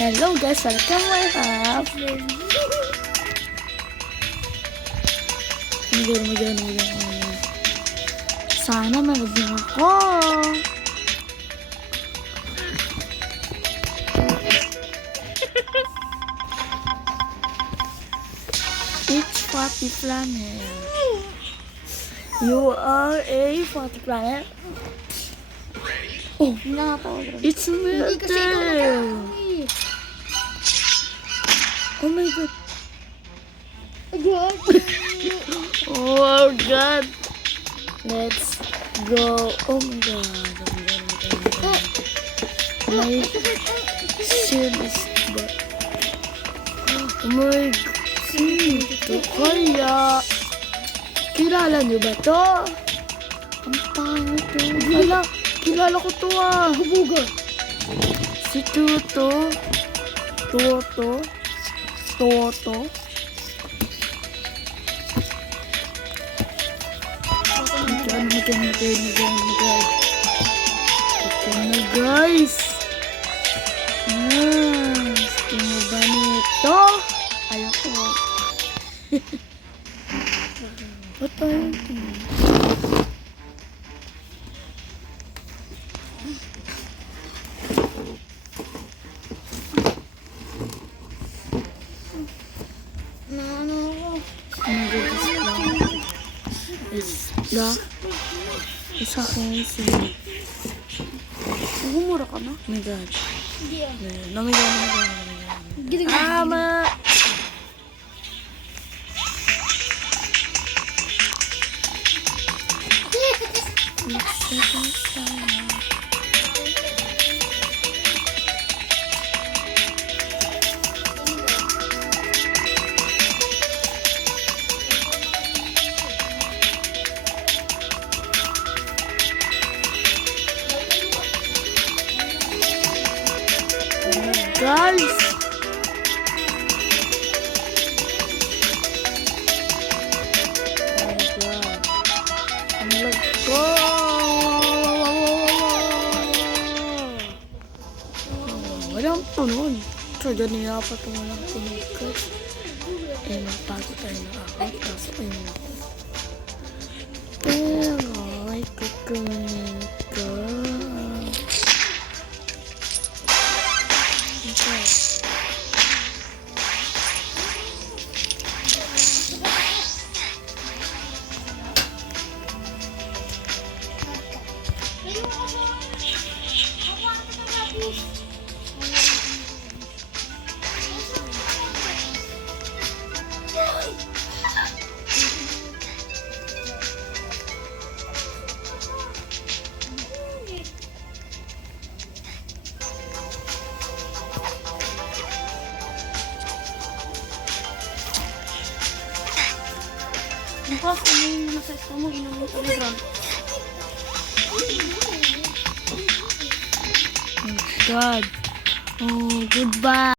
Hello guys, welcome my house. Magyan. Sana malagyan ako. It's Fatty Planet. You are a Fatty Planet. Oh, it's melted. Oh my god. Oh god. Let's go. Oh my god. My shield is back. Oh my god. Ito kaya. Kilala niyo ba to? Ang pangit to. Ala, kilala ko to ah. Hubuga. Si Tuto. Toto. Magyan. Ito na guys. Gusto mo ba nito? Ayoko. Ba't tayo ito? Isa akin sige. Humura ka na? Oh my god. Hindi ah. Ama! Guys! Oh my god. Ang lag ko! Walang tunog. So, ganyan pa ito walang tunog guys. Eh, magpago tayo ng akit. Kaso ayun ako. Pero, ay kukunin ko. Bukas, kumain na sa ito mo, inumin ko na lang. Oh God. Oh, goodbye.